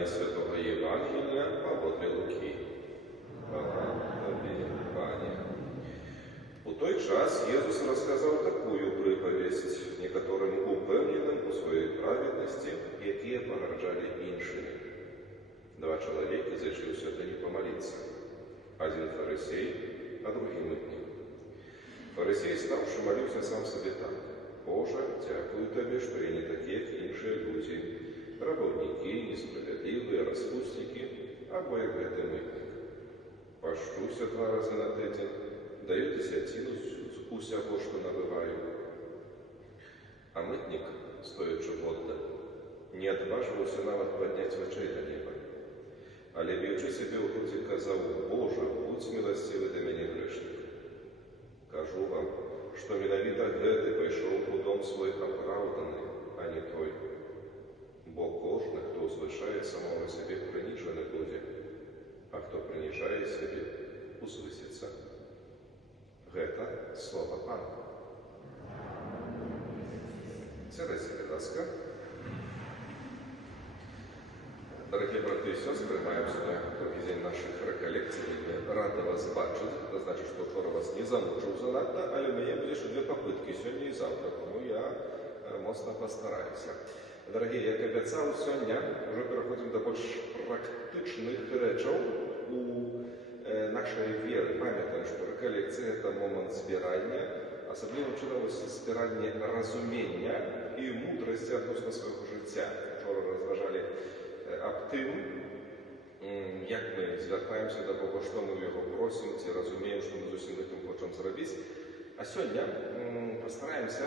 Читання Святого Євангелія паводле Луки. Хвала Тобі, Пане. У той час Єсус розказав такую приповесть некоторим упевненим у своїй праведності, які погарджали іншими. Два чоловіки зайшли в святиню помолиться. Один фарисей, а другий митник. Фарисей, ставши, молився сам собі так: «Боже, дякую Тобі, що я не такі, як інші люди, работники, несправедливые, распустники, або як гэты митник. Пощуся 2 рази на тиждень, даю десятину з усього, що набиваю». А митник, стоячи годно, не отваживався навіть підняти очей до неба. Але б'ючи себе у груді, казав: «Боже, будь милостивий до мене грешника». Кажу вам, що менавіта гэты пайшов у дом свой оправданий, а не той. Бо кожен, хто узвишає самого себе, принижений буде, а хто принижає себе, узвиситься. Гэта слово Пана. Сядайте, будь ласка. Дорогі брати і сестри, маємо сьогодні другий день наших реколекцій. Рада вас бачити. Це значить, що вчора вас не замучив занадто, але в мене буде ще 2 попитки сьогодні і завтра, тому я моцно постараюся. Дорогі, як обіцяв, сьогодні вже переходимо до більш практичних речей у нашої віри. Пам'ятаємо, що реколекція – це момент збирання, особливо чудовості збирання розуміння і мудрості відносно свого життя. Вчора розважали об тим, як ми звертаємося до Бога, що ми його просимо, чи розуміємо, що ми з усім цим хочемо зробити. А сьогодні постараємося,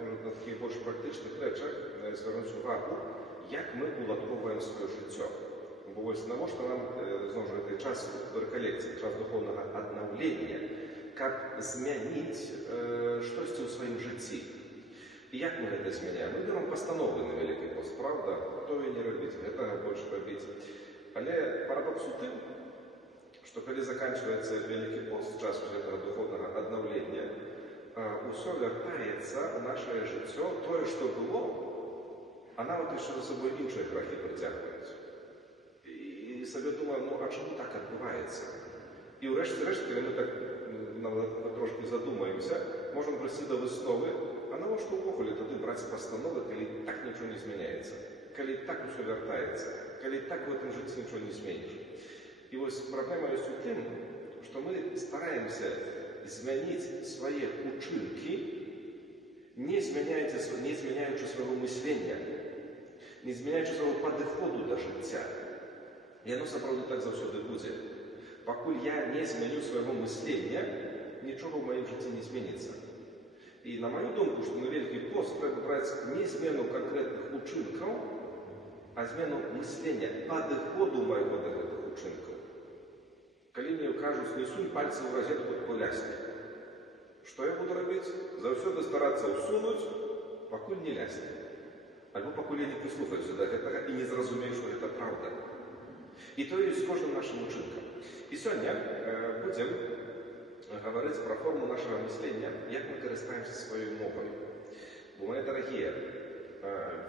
може, на таких більш практичних речах звернути увагу, як ми уладковуємо своє життя. Бо ось навіщо нам, знову ж таки, час реколекції, час духовного обновлення, як змінити щось у своєму житті. І як ми це зміняємо? Ми беремо постанови на Великий пост, правда? То і не робити, гэтага більше робити. Але парадокс у тим, що коли закінчується Великий пост, час цього духовного обновлення, усе вертається у наше життя, те, що було, а навіть ще за собою інші грехи притягують. І собі думаємо, ну а чому так відбувається? І врешті-решт, коли ми так трошки задумаємося, можемо прийти до виснови, а навіщо ввогуле тоді брати постанови, коли так нічого не зміняється, коли так усе вертається, коли так в цьому житті нічого не зміниш. І ось проблема є у тим, що ми стараємося змінити свої учинки, не зміняючи свого мислення, не зміняючи свого підходу до життя. І воно, справді, так завжди буде. Покуль я не зміню свого мислення, нічого в моєму житті не зміниться. І на мою думку, що на Великий пост треба брати не зміну конкретних учинків, а зміну мислення, підходу моєго до цих учинків. Коли мені кажуть, не сунь пальці в розетку полясни, що я буду робити? Завсюди старатися всунути, покуль не лясне. Або покуль я не прислухаюся до цього і не зрозумію, що це правда. І то є з кожним нашим учинком. І сьогодні будемо говорити про форму нашого мислення, як ми користуємося своєю мовою. Бо, мої дорогі,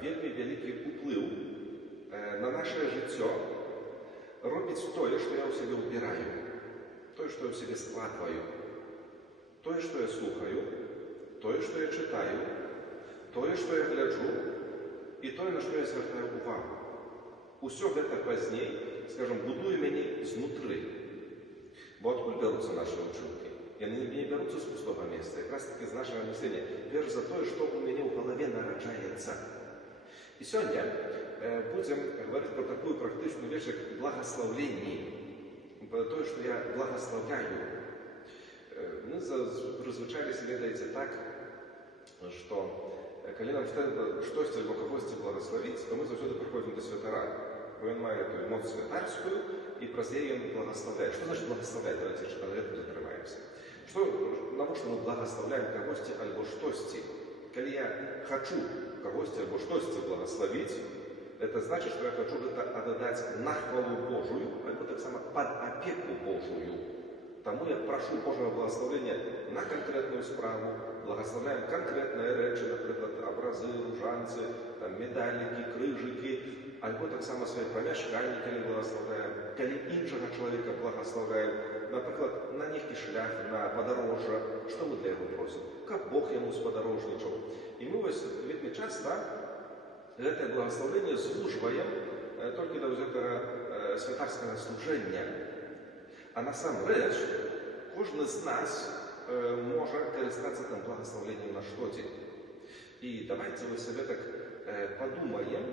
вельми великий вплив на наше життя робить те, що я у себе вбираю, те, що я у себе складываю, те, що я слухаю, те, що я читаю, те, що я гляджу, і те, на що я звертаю увагу. Усе це пізніше, скажімо, будує мене знутри. Бо откуда беруться наші учинки? І вони не беруться з пустого місця, якраз таки з нашого мислення. Перш за те, що у мене в голові народжається. І сьогодні будемо говорити про таку практичну річ, як благословлення. Про те, що я благословляю. Ми призвичайно себе дається так, що коли нам треба щось або когось благословити, то ми завжди приходимо до святара. Бо він має ту емоцію святарську, і про це він благословляє. Що значить благословляти? Давайте ще на цьому затримаємося. Навіщо ми благословляємо когось або щось? Коли я хочу когось або щось благословити, це значить, що я хочу це віддати на хвалу Божию, або так само під опеку Божию. Тому я прошу Божого благословення на конкретну справу, благословляємо конкретні речі, наприклад, образи, ружанці, медаліки, крижики, альбо так само свае памяшканні, калі благословляем, калі іншага чалавека благословляем, напрыклад, на нейкі шлях, на падарожжа, што мы для яго просім, каб Бог яму спадарожнічаў. І мы вось вельмі часта гэтае благословенне звужваем толькі да гэтага святарскага служэння. А насамрэч, кожны з нас можа карыстацца тым благословеннем на штодзень. І давайте вы сабе так падумаем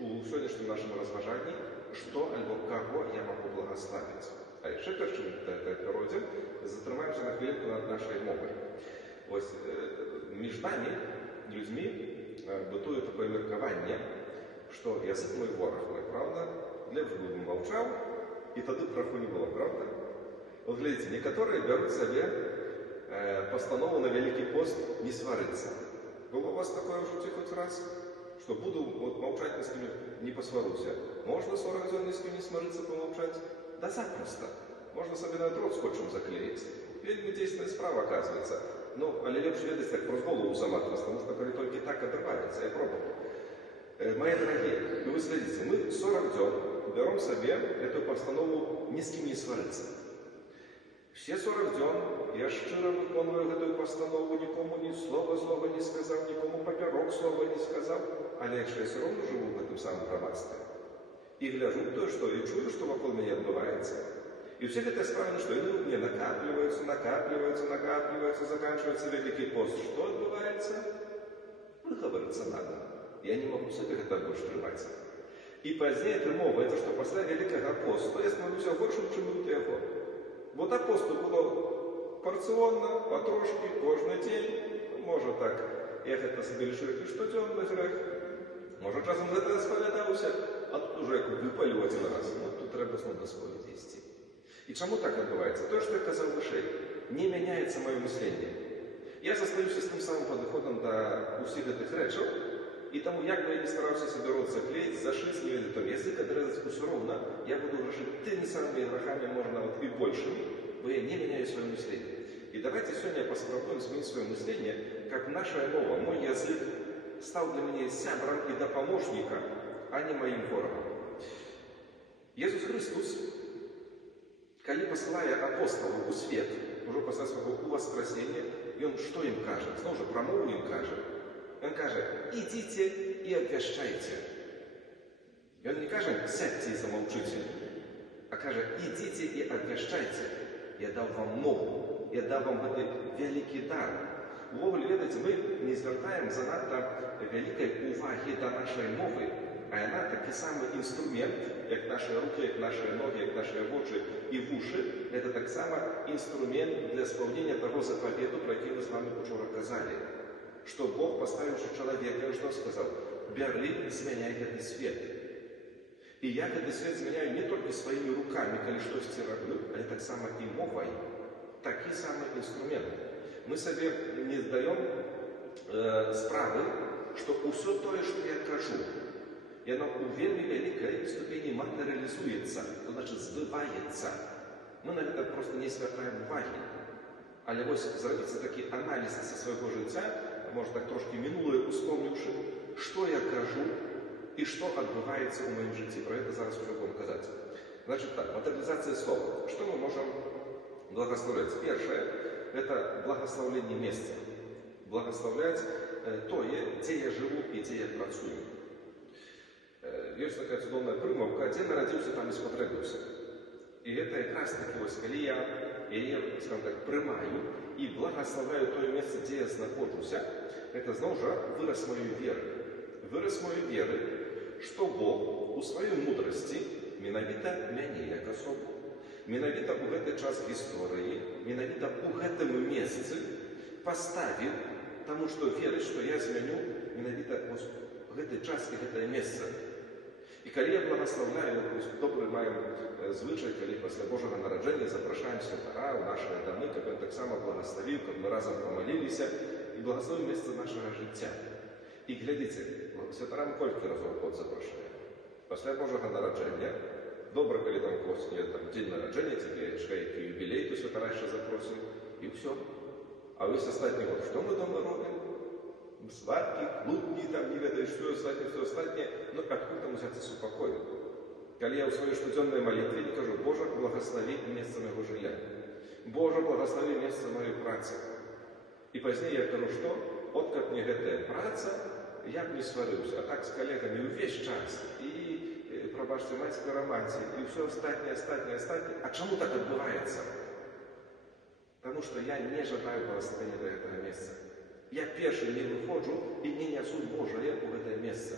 у сённяшнім нашым разважанні, што альбо каго я магу благословіць. А яшчэ перш чым перайдзем, затрымаемся на хвілінку над нашай мовай. Вось між намі, людзьмі, бытуе такое меркаванне, што язык мой вораг мой, правда? Лепш бы маўчаў, і тады праху не было, правда? Вот глядзіце, некаторыя бяруць сабе пастанову на Вялікі пост не сварыцца. Было у вас такое ў жыцці хоць раз? Што буду маўчаць ні з кім не пасваруся. Можна 40 дзён ні з кім не сварыцца, памаўчаць? Да запросто. Можна сабе нават рот скотчам заклеіць. Вельмі дзейсная справа, аказваецца. Ну, але лепш ведаць так праз голову заматваць, таму што калі толькі так атрымаецца, я пробаваў. Мои дорогие, вы следите, мы 40 дзён берем себе эту постанову ни с кем не свариться. Все 40 дзён я шчыра выконваю эту постанову, никому ни слова злого не сказал, никому поперек слова не сказал, але я все равно живу в этом самом громадстве. И гляжу то, что и чую, что вокруг меня отбывается. И все это справа, что они у меня накапливаются, заканчивается Великий пост. Что отбывается? Выговориться надо. Я не могу себе это больше трымаць. И позднее атрымоўваецца, что после Великого поста я становлюся горшым, чым быў да яго. Вот апосту было порционно, потрошки, кожны дзень. Можа так, ехаць на себе лишыць штодзённы грэх. Можа часам гэта спавядаўся, а тут уже як выпалю один раз. Ну, тут трэба зноў даспоўніць ісці. И чему так отбывается? То, что я казал выше, не меняется мое мышление. Я застаюся с тем самым подходом до усіх этих речей, и тому, як бы я не старался себе рот заклеить, зашить, не видно, там язык отрезать все равно, я буду грешить теми самыми грехами, можно вот и большими, но я не меняю свое мышление. И давайте сегодня попробуем изменить свое мышление, как наша мова, мой язык стал для меня сябром и допомощником, а не моим ворогом. Иисус Христос, когда посылая апостолов у свет, уже после своего воскресения, и он что им кажет? Снова же промову им кажет. Он кажет: идите и обвещайте. И он не кажет: сядьте и замолчите, а кажет: идите и обвещайте. Я дал вам мову, я дал вам этот великий дар. Увогуле, ведаеце, мы не звертаем занадто великой уваги до нашей мовы, а она таки самый инструмент, як наши руки, як наши ноги, як наши очи и уши, это так само инструмент для исполнения того заповеду, про який мы с вами вчера казали. Что Бог, поставивши человека, что сказал? Бери, змяняй этот свет. И я этот свет змяняю не только своими руками, коли что-то роблю, але так само и мовой. Такий самый инструмент. Мы себе не даем справы, что все то, что я кажу, и оно у вельми великой ступени материализуется, то значит сбывается. Мы на это просто не звертаем уваги. Але ось зробити такий аналіз зі свого життя, може так трошки минуле успомнивши, що я кажу і що відбувається у моєму житті. Про це зараз вже будемо казати. Значить так, материализация слова. Что мы можем благословлять? Первое – это благословление места. Благословлять то, где я живу и где я працую. Есть такая чудовная примовка: где народился, там и спотребился. И это как раз таки, коли я скажем так, приймаю и благословляю то место, где я нахожусь, это снова же вырос моей веры. Вырос моей веры, что Бог у своей мудрости менавіта мяне як особу, менавіта у этот час истории, менавіта у этом месте поставил, тому что верить, что я зменю менавіта в этот час и это место. И когда я благословляю, добрый маем звычай, когда после Божьего народжения запрашаем святара в наши дома, как он так само благословил, как мы разом помолились, и благословим место нашего життя. И глядите, святарам колькі разов в год запрашаем. После Божьего народжения, добро, когда там после день народжения, тебе шкаики юбилей, то святара еще запросим, и все. А весь остальный год, что мы дома робим? Свадьбы, клубни, там не ведаешь, что астатняе, ну, адкуль там узяцца супакой? Калі я ў сваёй штодзённай малітве не кажу: Божа, благаславі месца майго жылля, Божа, благаславі месца маёй працы. І пазней я кажу, што от каб мне гэтая праца, я б не сварыўся. А так з калегамі ўвесь час. І, прабачце, майскай рамансе, і ўсё астатняе. А чаму так адбываецца? Таму што я не жадаю благаславення да гэтага месца. Я першы не выходжу і не нясу Божае ў гэтае месца.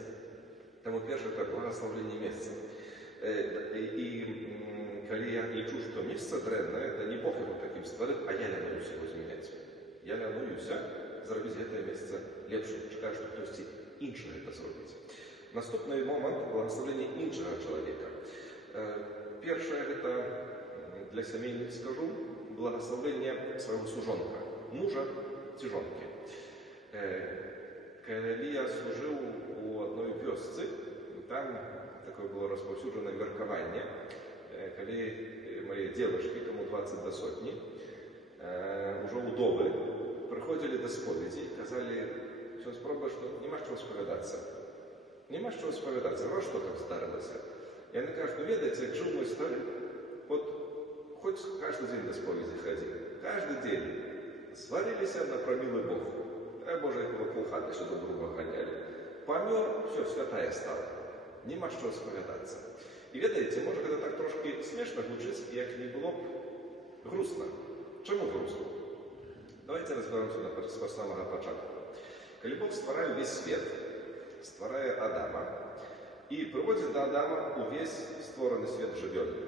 Таму першае это благаслаўленне месца. І калі я лічу, што месца дрэннае, это не Бог яго такім стварыў, а я лянуюся яго змяняць. Я лянуюся зрабіць гэтае месца лепшым. Чакаю, што хтосьці іншы гэта зробіць. Наступны момант – благаславленне іншага чалавека. Першае – гэта для сямейных скажу, благаславленне свайго сужонка, мужа ці жонкі. Калі я служыў у адной вёсцы, там такое было распаўсюджанае меркаванне, калі мае дзевачкі, каму 20 да сотні, ужо ўдовы, прыходзілі да споведзі і казалі: «Усё спробуй, што няма што спавядацца. Няма што спавядацца, што там здарылася». Яны кажуць: «Ну, ведаеце, як жыў мой стары, от хоць кожны дзень да споведзі хадзіў, кожны дзень сварыліся на прамілы Бог. Божа, як вакол хаты ще до друга ганялі. Памёр, все, святая стала. Нема што спавядацца». І ведаеце, можа, гэта так трошки смешна гучыць, як не было б грустна. Чаму грустна? Давайте разберемся з самого пачатку. Калі Бог стварае весь свет, стварае Адама, і прыводзіць да Адама увесь створаны свет жывёльны.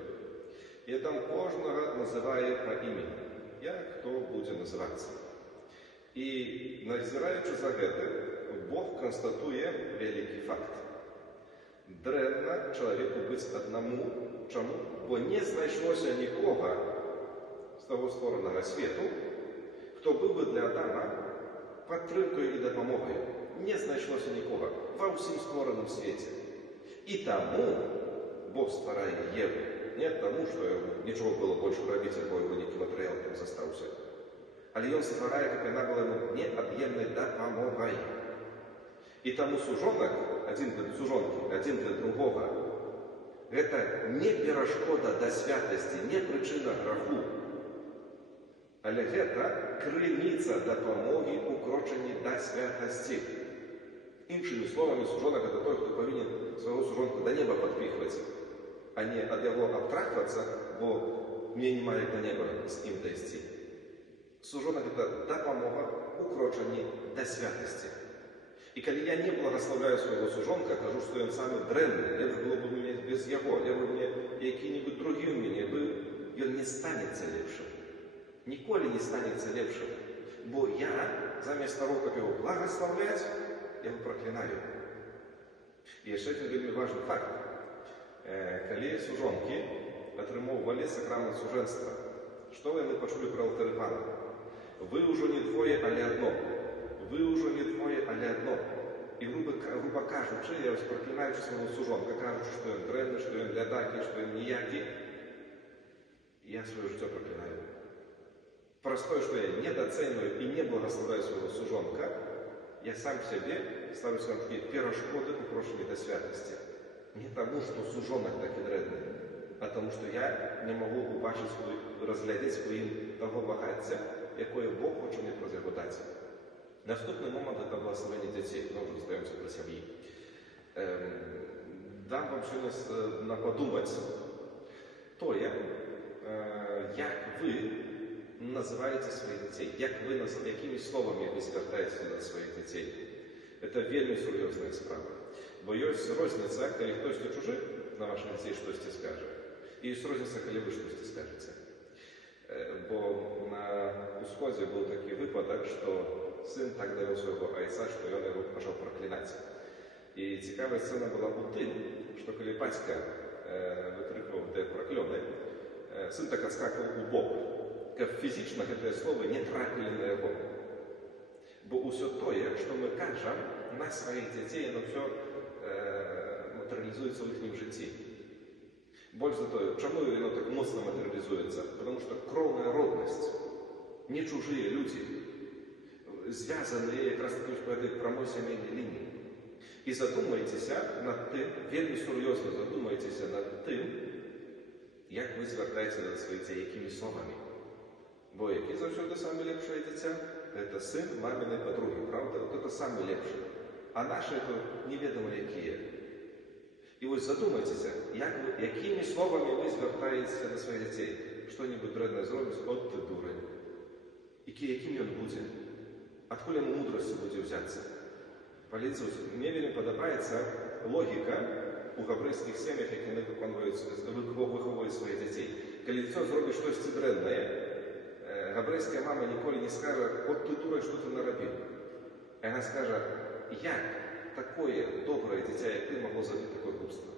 І там кожнага называе па імені, як хто будзе называцца. І, назіраючы за гэта, Бог констатуе вялікі факт. Дрэнна чалавеку быць аднаму. Чаму? Бо не знайшлося нікога з таго створанага свету, хто быў бы для Адама падтрымкаю і дапамогай. Не знайшлося нікога ва ўсім створаным свеце. І таму Бог стварае Еву. Не таму, што нічого было больш рабіць, або яго нейкі матэрыял там застаўся. Але ён стварае, каб яна была ему неад'емнай дапамогай. І таму сужонак, адзін для другога, гэта не перашкода да святасці, не прычына граху. Але гэта крыніца дапамогі ў крочанні да святасці. Іншымі словамі, сужонак – гэта той, хто павінен свайго сужонка да неба падпіхваць, а не ад яго абтрахвацца, бо мне няма як да неба з ім дайсці. Сужонак – гэта дапамога ў крочанні да святасці. І калі я не благаслаўляю свайго сужонка, кажу, што ён самы дрэнны, лепш было б мне без яго, лепш мне які-небудзь другі ў мяне быў, ён не станецца лепшым. Ніколі не станецца лепшым, бо я, замест таго, каб яго благаслаўляць, яго праклінаю. І яшчэ адзін вельмі важны факт. Калі сужонкі атрымоўвалі сакрамент сужэнства, што яны пачулі пра алтары Пана? Вы ўжо не двое, але адно. Вы ўжо не двое, але адно. І груба кажучы, я вось праклінаючы свайго сужонка, кажучы, што ён дрэнны, што ён лядакі, што ён ніякі, я сваё жыццё праклінаю. Праз тое, што я недацэньваю і не благаслаўляю свайго сужонка, я сам сябе ставлю свае такія перашкоды ў крочанні да святасці. Не таму, што сужонак такі дрэнны, а таму, што я не магу убачыць, разглядзець у ім таго багацця, якое Бог хоча мне праз яго даць. Наступны момант – это благословение детей. Мы уже остаемся про семьи. Дам вам сьогодні на подумать тое, як ви називаєте своїх дітей, якими словами ви звертаєтеся до своїх дітей. Це вельми серйозна справа. Бо є розниця, коли хтось чужий на ваших дітей щось скаже, і є розниця, коли ви щось скажете. Бо на Усході був такий випадок, що сын так довел своего айца, что он его пошел проклинать. И цікавая сцена была у тым, что коли батька выкрикнул те прокляны, сын так отскакивал у бок, как физично гэтае слово не трапили на его. Бо усё тое, что мы кажем на своих детей, оно все материализуется в их житті. Больше за то, чему оно так моцно материализуется? Потому что кровная родность, не чужие люди, звязанные как раз таки по этой прямой семейной линии. І задумайтеся над тим, вельми серйозно задумайтеся над тим, як ви звертаєтеся до своїх дітей, якими словами. Бо які завжди саме ліпше дитя? Це син маминої подруги, правда? От це саме ліпше. А наші це невідомо які. І ось задумайтеся, якими словами ви звертаєтеся до своїх дітей. Що-небудь вредне зробить, от ти дурень. Яким він буде? Откуда ему мудрости будет взяться? Поліцію, мені вельми подобається логіка у габрейських сім'ях, які виховують своїх дітей. Коли дитя зробить щось дренне, габрейська мама ніколи не скаже, от ти дура, що ти наробив. Вона скаже, як такое добре дитя, як ти, могло зробити таке глупство?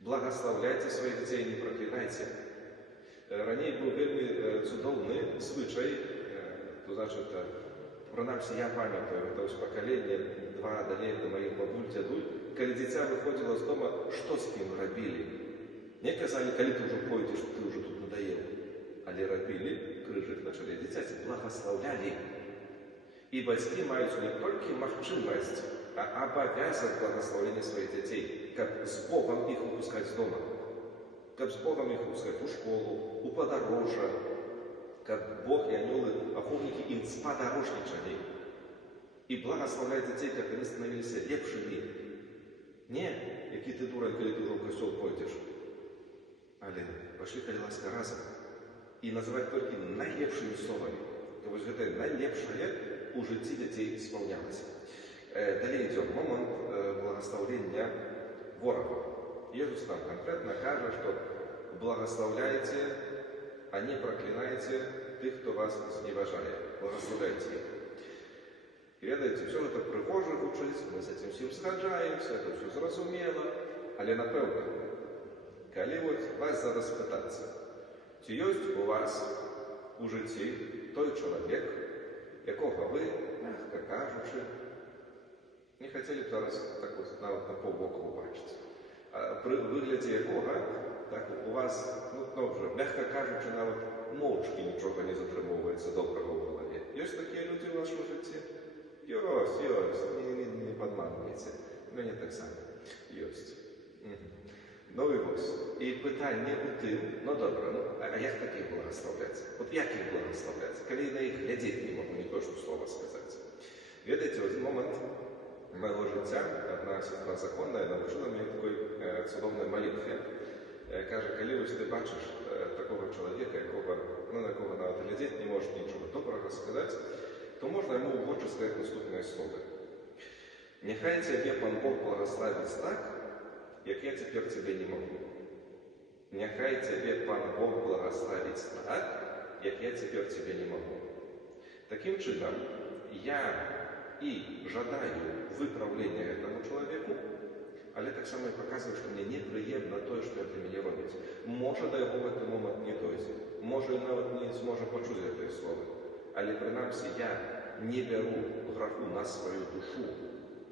Благословляйте своїх дітей, не проклинайте. Ранее був вельми чудовний звичай, то значить, принаймні я пам'ятаю, це ось покоління, 2 далее до моїх бабуль, дядуль, коли дитя виходило з дому, що з ким робили? Не казали, коли ти вже пойдеш, ти вже тут надоел. Але робили, крижик почали, дитя благословляли. І батьки мають не тільки можливість, а обов'язок благословення своїх дітей, як з Богом їх випускати з дому. Как с Богом их пускать у школу, у подорожа, как Бог и анёлы, охотники им сподорожничали. И благословляют детей, как они становились лепшими. Не, який ты дурак, коли ты уже в костел пойдешь. Але пошли, коли ласка, разом. И называть только найлепшими словами. То есть это найлепшее у житті детей исполнялось. Далее идем. Момент благословения ворога. Иисус там конкретно каже, что благословляйте, а не проклинайте тих, хто вас зневажає. Благословляйте їх. І ведаєте, все це пригоже звучить, ми з цим всім згаджаємося, це все зрозуміло, але напевно, коли от вас зараз питаться, чи є у вас у житті той чоловік, якого ви, м'яко кажучи, не хотіли б зараз так от навіть на півбоку побачити. При вигляді якого, так, у вас, вже, м'яко кажучи, навіть мовчки нічого не затримовується доброго в голові. Є ж такі люди у вашому житті? Йось, не підманюйте. Мені так само. Єсть. Ну і ось. І питання у тим, добре, а як таких благословляться? От як їх благословляться? Коли я на їх глядіти не можу, не то, що слово сказати. Видите, один момент моего життя, одна сестра законна, навчила мене такої цудовної молитві. Каже, коли ось ти бачиш такого чоловіка, на якого навіть глядіти не можеш нічого доброго сказати, то можна йому в очі сказати наступне слово. Нехай тебе пан Бог благословить так, як я тепер тебе не можу. Нехай тебе пан Бог благословить так, як я тепер тебе не можу. Таким чином, я і жадаю виправлення этому чоловіку, але так само і показую, що мені неприємно те, що для мене робить. Може, до його в цей момент не дойде. Може, навіть не зможе почути це слово. Але, принаймні, я не беру граху на свою душу,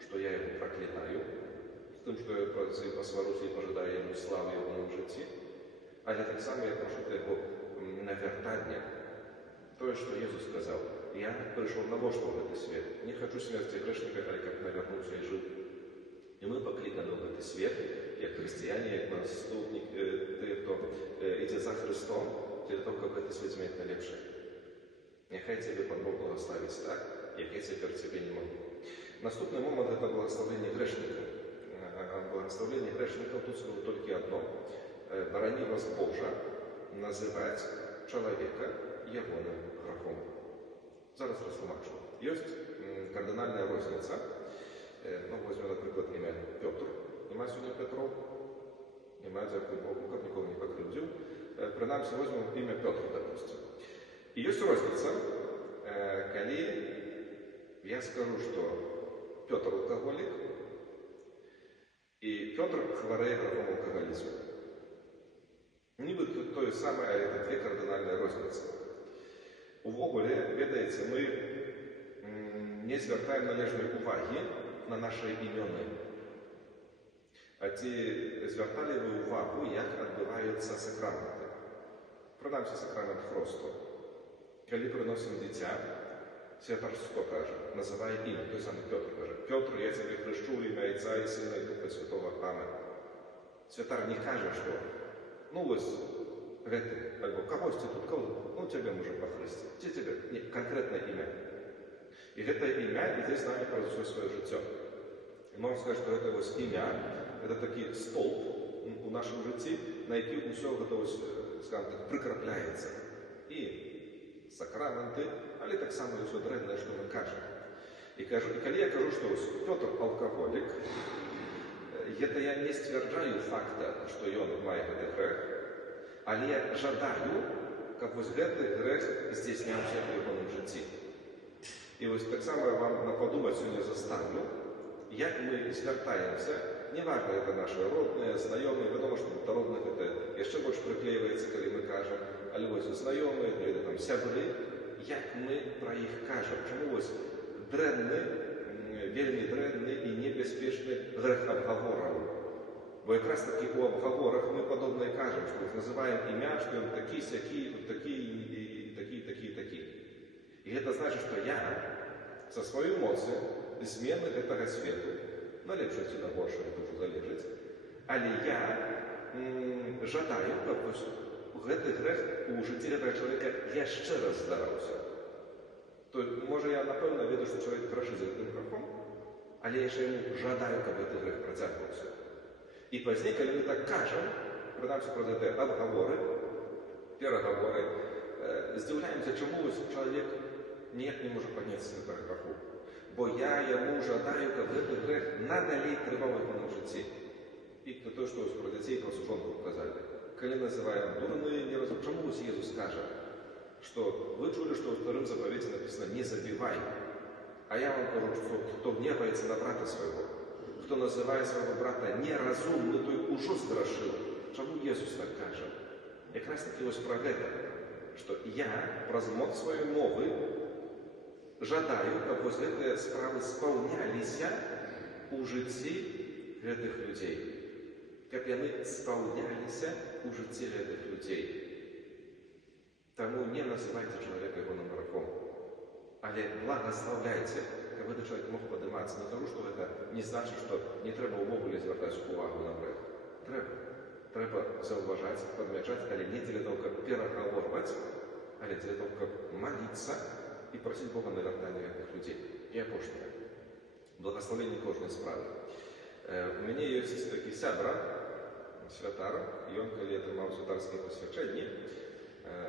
що я його проклинаю, з тим, що я посварюся і пожидаю йому слави в моєму житті. Але так само я прошу його навертання. То, що Ісус сказав, я прийшов навошто в цей світ. Не хочу смерті грешника, але як навернувся і жив. І ми покликані в цей світ, як християне, як наступники, ті, хто йде за Христом, для того, як цей світ змінити на ліпше. Нехай тебе пан Бог благословить так, як я тепер тебе не можу. Наступний момент – це благословення грешників. Благословення грешників тут скажу тільки одно. Борони вас Боже називати чоловіка ягоним грахом. Зараз розтлумачу. Є кардинальна розниця. Візьмемо, наприклад, ім'я Петр. Нема сьогодні Петров. Нема, дякую Богу, як нікого не покривдив. Принаймні, візьмемо ім'я Петр, допустим. І є розниця, коли я скажу, що Петр алкоголік, і Петр хворіє грахом алкоголізму. Ніби то саме, але це дві кардинальні розниці. Увогуле, ведаєте, ми не звертаємо належної уваги на наші імені. А ті звертали ви увагу, як відбуваються сакраменти. Принаймні сакрамент хресту. Коли приносимо дитя, Святар что каже? Называє ім'я. Той самий Петр каже: Петр, я тебе хрещу в ім'я Отця і Сина і Духа Святого. Амен. Святар не каже, что ну ось гэты, альбо кагось ты тут, ну тебе можем похрестить. Ці тебе? Не, конкретное имя. И это имя ідзе з нами праз усё свое жыццё. І можна сказати, що гэта ось імя, это такі столб у нашым жыцці, на які ўсё гэта ось, скажем так, прыкрапляецца. І сакраменты, але таксама і ўсё дрэннае, што мы кажам. І калі я кажу, што ось Пётр алкаголік, гэта я не сцвярджаю факта, што ён мае гэты грэх, але я жадаю, каб вось гэты грэх здзяйсняўся ў ягоным жыцці. І вось таксама вам на падумаць сёння заставлю, як мы звяртаемся, неважна, это наши родныя, знаёмыя, вядома, што да родных это яшчэ больш прыклейваецца, калі мы кажам, але вось знаёмыя, или там сябры, як мы пра іх кажам, чаму вось дрэнны, вельмі дрэнны і небяспечны грэх абгавораў. Бо якраз такі у абгаворах мы падобна кажам, што называем імя, што ён такі, сякі, такі, і такі. І гэта значыць, што я са сваёй моцы змены гэтага свету, на лепшае ці на горшае, гэта ўжо залежыць, але я жадаю, каб гэты грэх у жыцці гэтага чалавека яшчэ раз здараўся. То, можа, я, напэўна, ведаю, што чалавек грэшыць за гэтым грэхом, але яшчэ яму жадаю, каб гэты грэх працягваўся. І пазней, калі мы так кажам, прынамсі праз гэтыя адгаворы, перагаворы, здзіўляемся, чаму вось чалавек ніяк не можа падняцца з гэтага грэху. Бо я яму жадаю, каб гэты грэх надалей трываў яго на жыцці. І то, што ось пра дзяцей, пра сужонку казалі. Калі называем дурны, чаму вось Езус кажа, што вы чулі, што ў вторым запавеце напісана «не забівай». А я вам кажу, што хто гневаецца на брата свайго, хто называе свайго брата неразумны, той ужо зграшыў. Чаму Езус так кажа? Якраз такі вось пра гэта, што я праз моц сваёй мовы жадаю, каб вось гэтыя справы спаўняліся ў жыцці гэтых людзей. Каб яны спаўняліся ў жыцці гэтых людзей. Таму не называйце чалавека ягоным грэхом, але благаслаўляйце, каб гэты чалавек мог падымацца. Не кажу, што гэта не значыць, што не трэба ўвогуле звяртаць увагу на грэх. Трэба. Трэба заўважаць, падмячаць, але не дзеля того, каб перагаворваць, але дзеля того, каб маліцца і прасіць Бога навяртання гэтых людзей. І апошняе. Благаславенне кожнай справы. У мяне ёсць такі сябра, святар, і ён, калі атрымаў святарскія пасвячэнні,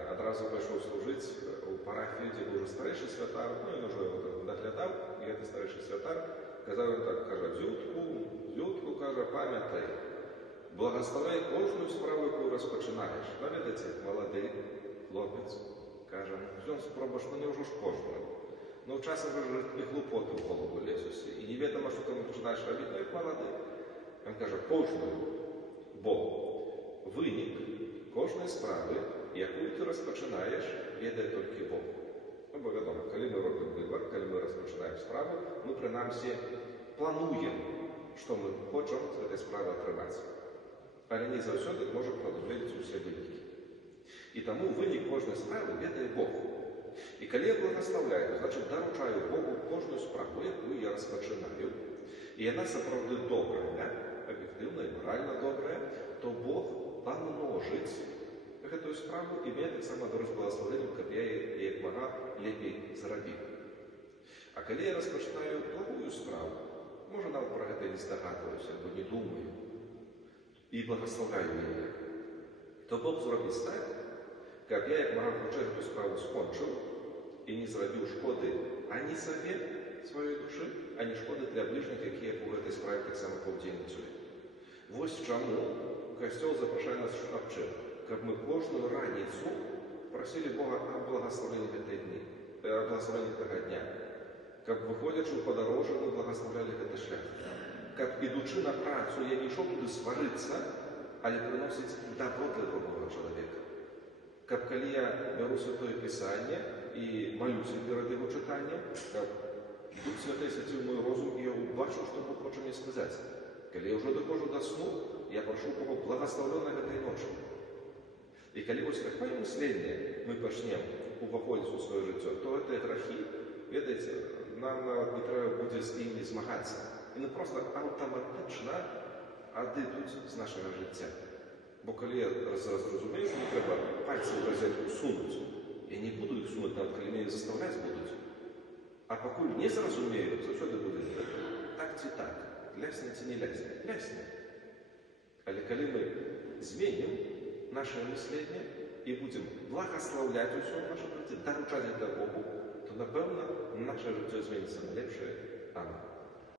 адразу пайшоў служыць у парафію, дзе быў ужо старэйшы святар, ну ён ужо яго даглядаў, і гэты старэйшы святар казаў ён так, кажа: дзютку, кажа, памятай, благаславляй кожную справу, якую распачынаеш. Наведаце, малады хлопец, кажа, ён спробаш, ну няўжо ж кожную. Ну часам жа і глупоты ў голову лезуць, і неведама, што ты пачынаеш рабіць, ну як малады. Ён кажа, кожную, бо вынік кожнай справы, якую ты распачынаеш, ведае толькі Бог. Ну, бо вядома, калі мы робім выбар, калі мы распачынаем справу, мы прынамсі плануем, што мы хочам з гэтай справы атрымаць. Але не заўсёды можа прадугледзець усе вынікі. І таму вынік кожнай справы ведае Бог. І калі я благаслаўляю, значыць, даручаю Богу кожную справу, якую я распачынаю, і яна сапраўды добрая, аб'ектыўна і маральна добрая, то Бог памножыць гэтую справу і мяне таксама даруць благаславеннем, каб я як мага лепей зарабіў. А калі я распачынаю благую справу, можа, нават пра гэта не здагадваюся, або не думаю, і благаслаўляю яе, то Бог зробіць так, каб я як мага хутчэй гэтую справу скончыў і не зрабіў шкоды ані сабе, сваёй душы, ані шкоды для бліжніх, якія у гэтай справе таксама паўдзельнічалі. Вось чаму Касцёл запрашае нас аб чым? Каб мы кожную раніцу прасілі Бога аб благаславенні гэтай дні, аб благаславенні гэтага дня. Каб, выходзячы ў падарожжа, мы благаславлялі гэты шлях. Каб, ідучы на працу, я не ішоў туды сварыцца, але прыносіць дабро для другога чалавека. Каб, калі я бяру Святое Пісанне і малюся перад яго чытаннем, каб Дух Святы асвяціў мой розум, і я убачыў, што Бог хоча мне сказаць. Калі я ўжо дахожу да сну, я прашу Бога благаслаўлёнай гэтай ночы. І калі вось такое мысленне мы пачнем уваходзіць у сваё жыццё, то гэтыя грахі ведаеце, нам нават не трэба будзе з імі змагацца. Яны проста аўтаматычна адыдуць з нашага жыцця. Бо калі я зразумею, што не трэба пальцы ў розетку сунуць, я не буду іх сунуць, нават калі мяне заставляць будуць. А пакуль не зразумею, заўсёды будзе так ці так, лясне ці не лясне, лясне. Але калі мы зменім наше мысленне і будзем благаслаўляць усё ў нашым жыцці, даручаць гэта Богу, то, напэўна, наша жыццё зменіцца на лепшае. Амінь.